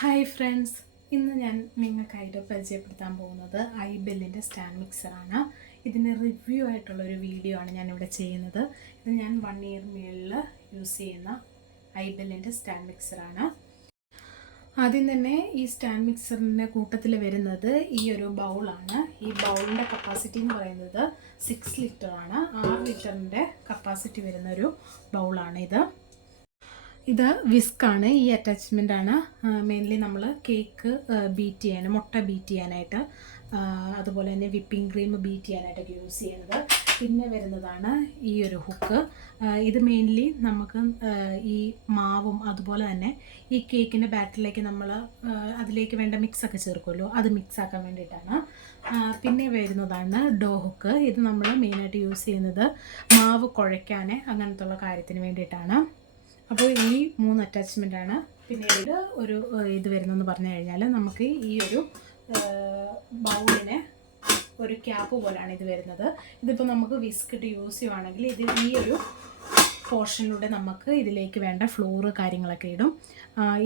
Hi friends, ഇന്ന് ഞാൻ നിങ്ങൾക്കായിട്ട് പരിചയപ്പെടുത്താൻ പോകുന്നത് ഐബെല്ലിൻ്റെ സ്റ്റാൻഡ് മിക്സറാണ്. ഇതിൻ്റെ റിവ്യൂ ആയിട്ടുള്ളൊരു വീഡിയോ ആണ് ഞാനിവിടെ ചെയ്യുന്നത്. ഇത് ഞാൻ 1 ഇയർ മുകളിൽ യൂസ് ചെയ്യുന്ന ഐബെല്ലിൻ്റെ സ്റ്റാൻഡ് മിക്സറാണ്. ആദ്യം തന്നെ ഈ സ്റ്റാൻഡ് മിക്സറിൻ്റെ കൂട്ടത്തിൽ വരുന്നത് ഈ ഒരു ബൗളാണ്. ഈ ബൗളിൻ്റെ കപ്പാസിറ്റി എന്ന് പറയുന്നത് 6 ലിറ്ററാണ്. 6 ലിറ്ററിൻ്റെ കപ്പാസിറ്റി വരുന്നൊരു ബൗളാണ് ഇത്. ഇത് വിസ്കാണ്. ഈ അറ്റാച്ച്മെൻ്റ് ആണ് മെയിൻലി നമ്മൾ കേക്ക് ബീറ്റ് ചെയ്യാൻ, മുട്ട ബീറ്റ് ചെയ്യാനായിട്ട്, അതുപോലെ തന്നെ വിപ്പിംഗ് ക്രീം ബീറ്റ് ചെയ്യാനായിട്ടൊക്കെ യൂസ് ചെയ്യുന്നത്. പിന്നെ വരുന്നതാണ് ഈ ഒരു ഹുക്ക്. ഇത് മെയിൻലി നമുക്ക് ഈ മാവും അതുപോലെ തന്നെ ഈ കേക്കിൻ്റെ ബാറ്ററിലേക്ക് നമ്മൾ അതിലേക്ക് വേണ്ട മിക്സൊക്കെ ചേർക്കുമല്ലോ, അത് മിക്സാക്കാൻ വേണ്ടിയിട്ടാണ്. പിന്നെ വരുന്നതാണ് ഡോ ഹുക്ക്. ഇത് നമ്മൾ മെയിനായിട്ട് യൂസ് ചെയ്യുന്നത് മാവ് കുഴയ്ക്കാൻ അങ്ങനത്തുള്ള കാര്യത്തിന് വേണ്ടിയിട്ടാണ്. അപ്പോൾ ഈ 3 അറ്റാച്ച്മെൻ്റാണ്. പിന്നീട് ഒരു ഇത് വരുന്നതെന്ന് പറഞ്ഞു കഴിഞ്ഞാൽ നമുക്ക് ഈ ഒരു ബൗളിന് ഒരു ക്യാപ്പ് പോലെയാണ് ഇത് വരുന്നത്. ഇതിപ്പോൾ നമുക്ക് വിസ്ക് ഇട്ട് യൂസ് ചെയ്യുവാണെങ്കിൽ ഇത് ഈ ഒരു പോർഷനിലൂടെ നമുക്ക് ഇതിലേക്ക് വേണ്ട ഫ്ലോറ് കാര്യങ്ങളൊക്കെ ഇടും.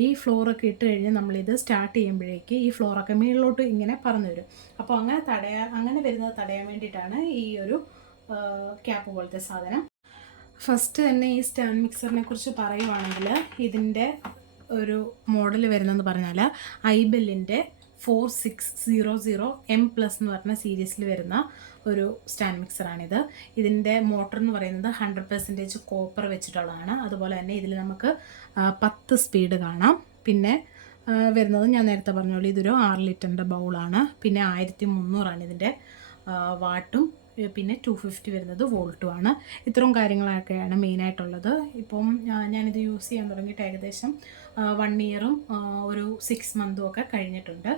ഈ ഫ്ലോറൊക്കെ ഇട്ട് കഴിഞ്ഞ് നമ്മളിത് സ്റ്റാർട്ട് ചെയ്യുമ്പോഴേക്ക് ഈ ഫ്ലോറൊക്കെ മുകളിലോട്ട് ഇങ്ങനെ പറന്നു വരും. അപ്പോൾ അങ്ങനെ വരുന്നത് തടയാൻ വേണ്ടിയിട്ടാണ് ഈ ഒരു ക്യാപ്പ് പോലത്തെ സാധനം. ഫസ്റ്റ് തന്നെ ഈ സ്റ്റാൻഡ് മിക്സറിനെ കുറിച്ച് പറയുവാണെങ്കിൽ ഇതിൻ്റെ ഒരു മോഡൽ വരുന്നതെന്ന് പറഞ്ഞാൽ ഐബെല്ലിൻ്റെ 4600M+ എന്ന് പറഞ്ഞ സീരീസിൽ വരുന്ന ഒരു സ്റ്റാൻഡ് മിക്സറാണിത്. ഇതിൻ്റെ മോട്ടർ എന്ന് പറയുന്നത് 100% കോപ്പർ വെച്ചിട്ടുള്ളതാണ്. അതുപോലെ തന്നെ ഇതിൽ നമുക്ക് 10 സ്പീഡ് കാണാം. പിന്നെ വരുന്നത് ഞാൻ നേരത്തെ പറഞ്ഞ പോലെ ഇതൊരു 6 ലിറ്ററിൻ്റെ ബൗളാണ്. പിന്നെ 1300 ഇതിൻ്റെ വാട്ടും പിന്നെ 250 വരുന്നത് വോൾട്ടുമാണ്. ഇത്രയും കാര്യങ്ങളൊക്കെയാണ് മെയിനായിട്ടുള്ളത്. ഇപ്പം ഞാനിത് യൂസ് ചെയ്യാൻ തുടങ്ങിയിട്ട് ഏകദേശം 1 ഇയറും ഒരു 6 മന്തും ഒക്കെ കഴിഞ്ഞിട്ടുണ്ട്.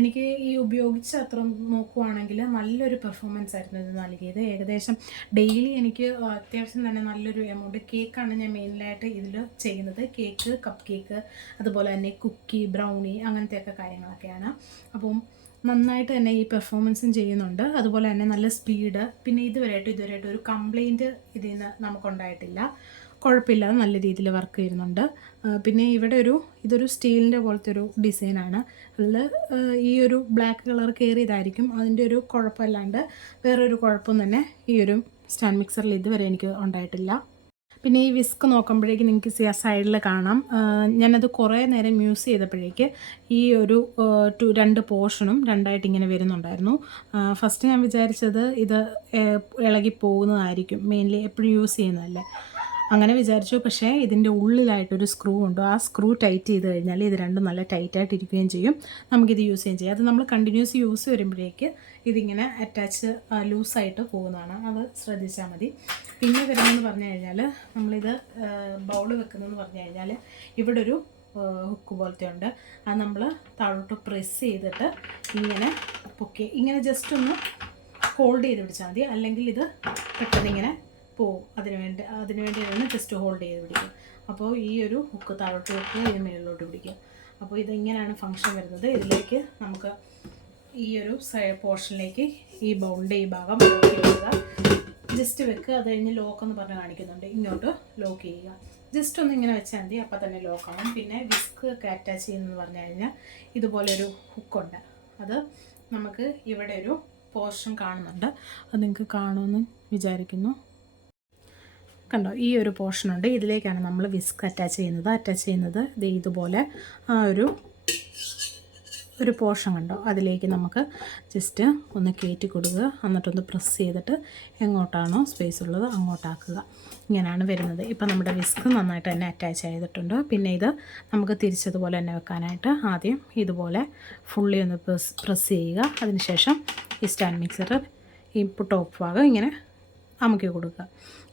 എനിക്ക് ഈ ഉപയോഗിച്ച് അത്ര നോക്കുവാണെങ്കിൽ നല്ലൊരു പെർഫോമൻസ് ആയിരുന്നു ഇത് നൽകിയത്. ഏകദേശം ഡെയിലി എനിക്ക് അത്യാവശ്യം തന്നെ നല്ലൊരു എമൗണ്ട് കേക്കാണ് ഞാൻ മെയിനായിട്ട് ഇതിൽ ചെയ്യുന്നത്. കേക്ക്, കപ്പ് കേക്ക്, അതുപോലെ തന്നെ കുക്കി, ബ്രൗണി അങ്ങനത്തെയൊക്കെ കാര്യങ്ങളൊക്കെയാണ്. അപ്പം നന്നായിട്ട് തന്നെ ഈ പെർഫോമൻസും ചെയ്യുന്നുണ്ട്. അതുപോലെ തന്നെ നല്ല സ്പീഡ്. പിന്നെ ഇതുവരെയായിട്ട് ഒരു കംപ്ലൈൻറ്റ് ഇതിൽ നിന്ന് നമുക്കുണ്ടായിട്ടില്ല. കുഴപ്പമില്ലാതെ നല്ല രീതിയിൽ വർക്ക് ചെയ്യുന്നുണ്ട്. പിന്നെ ഇതൊരു സ്റ്റീലിൻ്റെ പോലത്തെ ഒരു ഡിസൈനാണ്. അതിൽ ഈ ഒരു ബ്ലാക്ക് കളർ കയറിയതായിരിക്കും അതിൻ്റെ ഒരു കുഴപ്പമല്ലാണ്ട് വേറൊരു കുഴപ്പം തന്നെ ഈ ഒരു സ്റ്റാൻഡ് മിക്സറിൽ ഇതുവരെ എനിക്ക് ഉണ്ടായിട്ടില്ല. പിന്നെ ഈ വിസ്ക് നോക്കുമ്പോഴേക്ക് നിങ്ങൾക്ക് സൈഡിൽ കാണാം. ഞാനത് കുറേ നേരം യൂസ് ചെയ്തപ്പോഴേക്ക് ഈ ഒരു 2 പോർഷനും രണ്ടായിട്ട് ഇങ്ങനെ വരുന്നുണ്ടായിരുന്നു. ഫസ്റ്റ് ഞാൻ വിചാരിച്ചത് ഇത് ഇളകി പോകുന്നതായിരിക്കും, മെയിൻലി എപ്പോഴും യൂസ് ചെയ്യുന്നതല്ലേ, അങ്ങനെ വിചാരിച്ചു. പക്ഷേ ഇതിൻ്റെ ഉള്ളിലായിട്ടൊരു സ്ക്രൂ ഉണ്ട്. ആ സ്ക്രൂ ടൈറ്റ് ചെയ്ത് കഴിഞ്ഞാൽ ഇത് രണ്ടും നല്ല ടൈറ്റായിട്ട് ഇരിക്കുകയും ചെയ്യും, നമുക്കിത് യൂസ് ചെയ്യുകയും ചെയ്യും. അത് നമ്മൾ കണ്ടിന്യൂസ് യൂസ് വരുമ്പോഴേക്ക് ഇതിങ്ങനെ അറ്റാച്ച് ലൂസായിട്ട് പോകുന്നതാണ്, അത് ശ്രദ്ധിച്ചാൽ മതി. പിന്നെ വരുന്നതെന്ന് പറഞ്ഞു കഴിഞ്ഞാൽ നമ്മളിത് ബൗൾ വെക്കുന്നതെന്ന് പറഞ്ഞു കഴിഞ്ഞാൽ ഇവിടെ ഒരു ഹുക്ക് പോലത്തെ ഉണ്ട്. അത് നമ്മൾ താഴോട്ട് പ്രസ് ചെയ്തിട്ട് ഇങ്ങനെ പൊക്കി ഇങ്ങനെ ജസ്റ്റ് ഒന്ന് ഹോൾഡ് ചെയ്ത് പിടിച്ചാൽ മതി, അല്ലെങ്കിൽ ഇത് പെട്ടെന്ന് ഇങ്ങനെ പോവും. അതിന് വേണ്ടിയാണ് ജസ്റ്റ് ഹോൾഡ് ചെയ്ത് പിടിക്കുക. അപ്പോൾ ഈ ഒരു ഹുക്ക് താഴോട്ട് വെക്കുക, ഇതിന് മുകളിലോട്ട് പിടിക്കുക. അപ്പോൾ ഇതിങ്ങനെയാണ് ഫങ്ഷൻ വരുന്നത്. ഇതിലേക്ക് നമുക്ക് ഈ ഒരു പോർഷനിലേക്ക് ഈ ബൗളിൻ്റെ ഈ ഭാഗം ലോക്ക് ചെയ്യുക. ജസ്റ്റ് വെക്കുക, അത് കഴിഞ്ഞ് ലോക്ക് എന്ന് പറഞ്ഞ് കാണിക്കുന്നുണ്ട്, ഇങ്ങോട്ട് ലോക്ക് ചെയ്യുക. ജസ്റ്റ് ഒന്ന് ഇങ്ങനെ വെച്ചാൽ മതി, അപ്പോൾ തന്നെ ലോക്കാവും. പിന്നെ വിസ്ക് ഒക്കെ അറ്റാച്ച് ചെയ്യുന്നതെന്ന് പറഞ്ഞു കഴിഞ്ഞാൽ ഇതുപോലൊരു ഹുക്കുണ്ട്. അത് നമുക്ക് ഇവിടെ ഒരു പോർഷൻ കാണുന്നുണ്ട്, അത് നിങ്ങൾക്ക് കാണുമെന്ന് വിചാരിക്കുന്നു. കണ്ടോ, ഈ ഒരു പോർഷനുണ്ട്, ഇതിലേക്കാണ് നമ്മൾ വിസ്ക് അറ്റാച്ച് ചെയ്യുന്നത്. ഇതുപോലെ ആ ഒരു പോർഷൻ കണ്ടോ, അതിലേക്ക് നമുക്ക് ജസ്റ്റ് ഒന്ന് കയറ്റി കൊടുക്കുക. എന്നിട്ടൊന്ന് പ്രസ് ചെയ്തിട്ട് എങ്ങോട്ടാണോ സ്പേസ് ഉള്ളത് അങ്ങോട്ടാക്കുക. ഇങ്ങനെയാണ് വരുന്നത്. ഇപ്പം നമ്മുടെ വിസ്ക് നന്നായിട്ട് തന്നെ അറ്റാച്ച് ചെയ്തിട്ടുണ്ട്. പിന്നെ ഇത് നമുക്ക് തിരിച്ചതുപോലെ തന്നെ വെക്കാനായിട്ട് ആദ്യം ഇതുപോലെ ഫുള്ളി ഒന്ന് പ്രസ് ചെയ്യുക. അതിനുശേഷം ഈ സ്റ്റാൻഡ് മിക്സർ ഈ ടോപ്പ് ഭാഗം ഇങ്ങനെ അമുക്കി കൊടുക്കുക.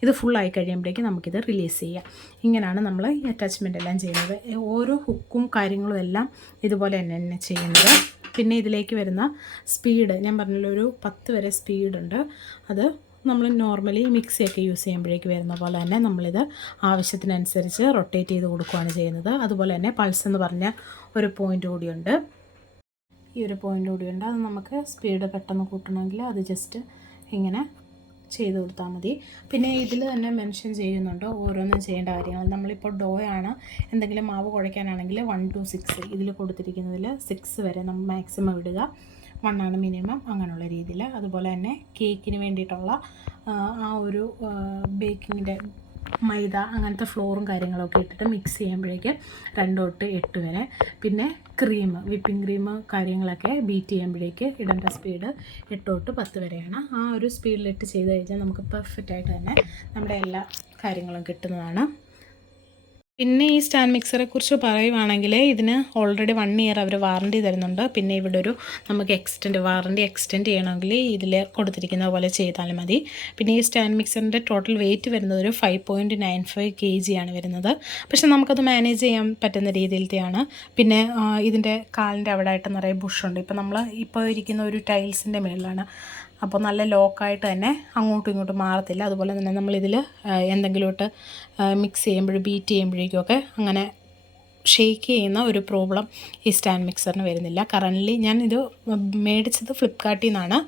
ഇത് ഫുള്ളായി കഴിയുമ്പോഴേക്ക് നമുക്കിത് റിലീസ് ചെയ്യാം. ഇങ്ങനെയാണ് നമ്മൾ ഈ അറ്റാച്ച്മെൻ്റ് എല്ലാം ചെയ്യുന്നത്. ഓരോ ഹുക്കും കാര്യങ്ങളും എല്ലാം ഇതുപോലെ തന്നെ ചെയ്യുന്നത്. പിന്നെ ഇതിലേക്ക് വരുന്ന സ്പീഡ് ഞാൻ പറഞ്ഞല്ലോ, ഒരു 10 വരെ സ്പീഡുണ്ട്. അത് നമ്മൾ നോർമലി മിക്സിയൊക്കെ യൂസ് ചെയ്യുമ്പോഴേക്ക് വരുന്ന പോലെ തന്നെ നമ്മളിത് ആവശ്യത്തിനനുസരിച്ച് റൊട്ടേറ്റ് ചെയ്ത് കൊടുക്കുകയാണ് ചെയ്യുന്നത്. അതുപോലെ തന്നെ പൾസ് എന്ന് പറഞ്ഞ ഒരു പോയിൻ്റ് കൂടിയുണ്ട്. ഈ ഒരു പോയിൻ്റ് കൂടിയുണ്ട്. അത് നമുക്ക് സ്പീഡ് പെട്ടെന്ന് കൂട്ടണമെങ്കിൽ അത് ജസ്റ്റ് ഇങ്ങനെ ചെയ്ത് കൊടുത്താൽ മതി. പിന്നെ ഇതിൽ തന്നെ മെൻഷൻ ചെയ്യുന്നുണ്ട് ഓരോന്നും ചെയ്യേണ്ട കാര്യങ്ങൾ. നമ്മളിപ്പോൾ ഡോ ആണ് എന്തെങ്കിലും മാവ് കുഴയ്ക്കാനാണെങ്കിൽ 1 to 6 ഇതിൽ കൊടുത്തിരിക്കുന്നതിൽ 6 വരെ നമ്മൾ മാക്സിമം ഇടുക, 1 ആണ് മിനിമം, അങ്ങനെയുള്ള രീതിയിൽ. അതുപോലെ തന്നെ കേക്കിന് വേണ്ടിയിട്ടുള്ള ആ ഒരു ബേക്കിങ്ങിൻ്റെ മൈദ അങ്ങനത്തെ ഫ്ലോറും കാര്യങ്ങളൊക്കെ ഇട്ടിട്ട് മിക്സ് ചെയ്യുമ്പോഴേക്ക് 2 തൊട്ട് 8 വരെ. പിന്നെ വിപ്പിംഗ് ക്രീം കാര്യങ്ങളൊക്കെ ബീറ്റ് ചെയ്യുമ്പോഴേക്ക് ഇടേണ്ട സ്പീഡ് 8 തൊട്ട് 10 വരെയാണ്. ആ ഒരു സ്പീഡിലിട്ട് ചെയ്ത് കഴിഞ്ഞാൽ നമുക്ക് പെർഫെക്റ്റായിട്ട് തന്നെ നമ്മുടെ എല്ലാ കാര്യങ്ങളും കിട്ടുന്നതാണ്. പിന്നെ ഈ സ്റ്റാൻഡ് മിക്സറെ കുറിച്ച് പറയുവാണെങ്കിൽ ഇതിന് ഓൾറെഡി 1 ഇയർ അവർ വാറണ്ടി തരുന്നുണ്ട്. പിന്നെ ഇവിടെ ഒരു നമുക്ക് വാറണ്ടി എക്സ്റ്റെൻഡ് ചെയ്യണമെങ്കിൽ ഇതിൽ കൊടുത്തിരിക്കുന്ന പോലെ ചെയ്താലും മതി. പിന്നെ ഈ സ്റ്റാൻഡ് മിക്സറിൻ്റെ ടോട്ടൽ വെയിറ്റ് വരുന്നത് ഒരു 5.95 kg ആണ് വരുന്നത്. പക്ഷെ നമുക്കത് മാനേജ് ചെയ്യാൻ പറ്റുന്ന രീതിയിലത്തെയാണ്. പിന്നെ ഇതിൻ്റെ കാലിൻ്റെ അവിടെ ആയിട്ട് നിറയെ ബുഷുണ്ട്. ഇപ്പോൾ ഇരിക്കുന്ന ഒരു ടൈൽസിൻ്റെ മുകളിലാണ്. അപ്പോൾ നല്ല ലോക്കായിട്ട് തന്നെ അങ്ങോട്ടും ഇങ്ങോട്ടും മാറത്തില്ല. അതുപോലെ തന്നെ നമ്മളിതിൽ എന്തെങ്കിലും ഇട്ട് മിക്സ് ചെയ്യുമ്പോഴും ബീറ്റ് ചെയ്യുമ്പോഴേക്കുമൊക്കെ അങ്ങനെ ഷെയ്ക്ക് ചെയ്യുന്ന ഒരു പ്രോബ്ലം ഈ സ്റ്റാൻഡ് മിക്സറിന് വരുന്നില്ല. കറൻ്റ്ലി ഞാനിത് മേടിച്ചത് ഫ്ലിപ്കാർട്ടിൽ നിന്നാണ്.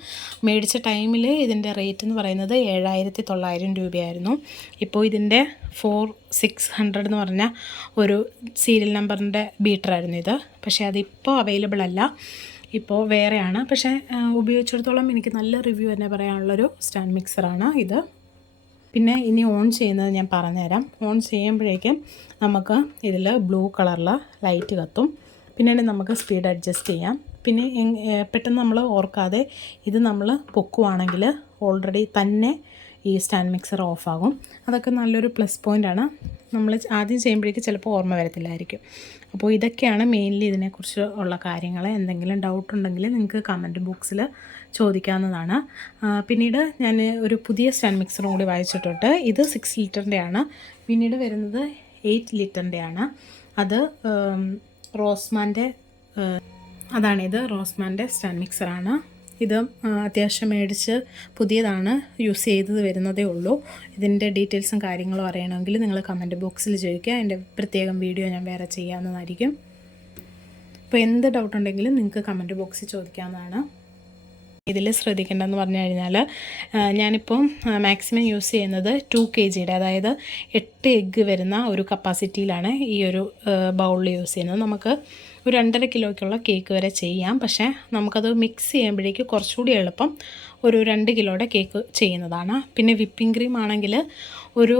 മേടിച്ച ടൈമിൽ ഇതിൻ്റെ റേറ്റ് എന്ന് പറയുന്നത് 7,900 രൂപയായിരുന്നു. ഇപ്പോൾ ഇതിൻ്റെ 4600 എന്ന് പറഞ്ഞ ഒരു സീരിയൽ നമ്പറിൻ്റെ ബീറ്ററായിരുന്നു ഇത്. പക്ഷേ അതിപ്പോൾ അവൈലബിൾ അല്ല, ഇപ്പോൾ വേറെയാണ്. പക്ഷേ ഉപയോഗിച്ചിടത്തോളം എനിക്ക് നല്ല റിവ്യൂ തന്നെ പറയാനുള്ളൊരു സ്റ്റാൻഡ് മിക്സറാണ് ഇത്. പിന്നെ ഇനി ഓൺ ചെയ്യുന്നത് ഞാൻ പറഞ്ഞുതരാം. ഓൺ ചെയ്യുമ്പോഴേക്കും നമുക്ക് ഇതിൽ ബ്ലൂ കളറിൽ ലൈറ്റ് കത്തും. പിന്നെ നമുക്ക് സ്പീഡ് അഡ്ജസ്റ്റ് ചെയ്യാം. പിന്നെ പെട്ടെന്ന് നമ്മൾ ഓർക്കാതെ ഇത് നമ്മൾ പൊക്കുവാണെങ്കിൽ ഓൾറെഡി തന്നെ ഈ സ്റ്റാൻഡ് മിക്സർ ഓഫാകും. അതൊക്കെ നല്ലൊരു പ്ലസ് പോയിൻ്റാണ്. നമ്മൾ ആദ്യം ചെയ്യുമ്പോഴേക്ക് ചിലപ്പോൾ ഓർമ്മ വരത്തില്ലായിരിക്കും. അപ്പോൾ ഇതൊക്കെയാണ് മെയിൻലി ഇതിനെക്കുറിച്ച് ഉള്ള കാര്യങ്ങൾ. എന്തെങ്കിലും ഡൗട്ട് ഉണ്ടെങ്കിൽ നിങ്ങൾക്ക് കമൻറ്റ് ബോക്സിൽ ചോദിക്കാവുന്നതാണ്. പിന്നീട് ഞാൻ ഒരു പുതിയ സ്റ്റാൻഡ് മിക്സറും കൂടി വായിച്ചിട്ടുണ്ട്. ഇത് 6 ലിറ്ററിൻ്റെയാണ്. പിന്നീട് വരുന്നത് 8 ലിറ്ററിൻ്റെയാണ്. അത് റോസ്മാൻ്റെ സ്റ്റാൻഡ് മിക്സറാണ്. ഇത് അത്യാവശ്യം മേടിച്ച് പുതിയതാണ്, യൂസ് ചെയ്തത് വരുന്നതേ ഉള്ളൂ. ഇതിൻ്റെ ഡീറ്റെയിൽസും കാര്യങ്ങളും അറിയണമെങ്കിൽ നിങ്ങൾ കമൻറ്റ് ബോക്സിൽ ചോദിക്കുക. അതിൻ്റെ പ്രത്യേകം വീഡിയോ ഞാൻ വേറെ ചെയ്യാവുന്നതായിരിക്കും. അപ്പോൾ എന്ത് ഡൗട്ട് ഉണ്ടെങ്കിലും നിങ്ങൾക്ക് കമൻറ്റ് ബോക്സിൽ ചോദിക്കാവുന്നതാണ്. ഇതിൽ ശ്രദ്ധിക്കേണ്ടതെന്ന് പറഞ്ഞു കഴിഞ്ഞാൽ ഞാനിപ്പം മാക്സിമം യൂസ് ചെയ്യുന്നത് 2 kgയുടെ, അതായത് 8 എഗ്ഗ് വരുന്ന ഒരു കപ്പാസിറ്റിയിലാണ് ഈ ഒരു ബൗളിൽ യൂസ് ചെയ്യുന്നത്. നമുക്ക് ഒരു 2.5 കിലോയ്ക്കുള്ള കേക്ക് വരെ ചെയ്യാം. പക്ഷേ നമുക്കത് മിക്സ് ചെയ്യുമ്പോഴേക്ക് കുറച്ചുകൂടി എളുപ്പം ഒരു 2 കിലോയുടെ കേക്ക് ചെയ്യുന്നതാണ്. പിന്നെ വിപ്പിംഗ് ക്രീം ആണെങ്കിൽ ഒരു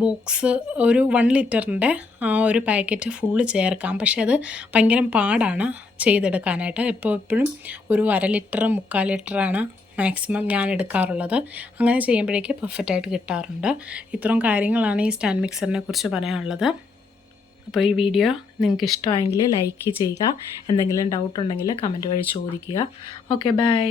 ബോക്സ് ഒരു 1 ലിറ്ററിൻ്റെ ആ ഒരു പാക്കറ്റ് ഫുള്ള് ചേർക്കാം. പക്ഷേ അത് ഭയങ്കര പാടാണ് ചെയ്തെടുക്കാനായിട്ട്. എപ്പോഴും ഒരു 1/2 ലിറ്റർ 3/4 ലിറ്ററാണ് മാക്സിമം ഞാൻ എടുക്കാറുള്ളത്. അങ്ങനെ ചെയ്യുമ്പോഴേക്ക് പെർഫെക്റ്റായിട്ട് കിട്ടാറുണ്ട്. ഇത്രയും കാര്യങ്ങളാണ് ഈ സ്റ്റാൻഡ് മിക്സറിനെ കുറിച്ച് പറയാനുള്ളത്. അപ്പോൾ ഈ വീഡിയോ നിങ്ങൾക്ക് ഇഷ്ടമായെങ്കിൽ ലൈക്ക് ചെയ്യുക. എന്തെങ്കിലും ഡൗട്ട് ഉണ്ടെങ്കിൽ കമൻറ്റ് വഴി ചോദിക്കുക. Okay, by.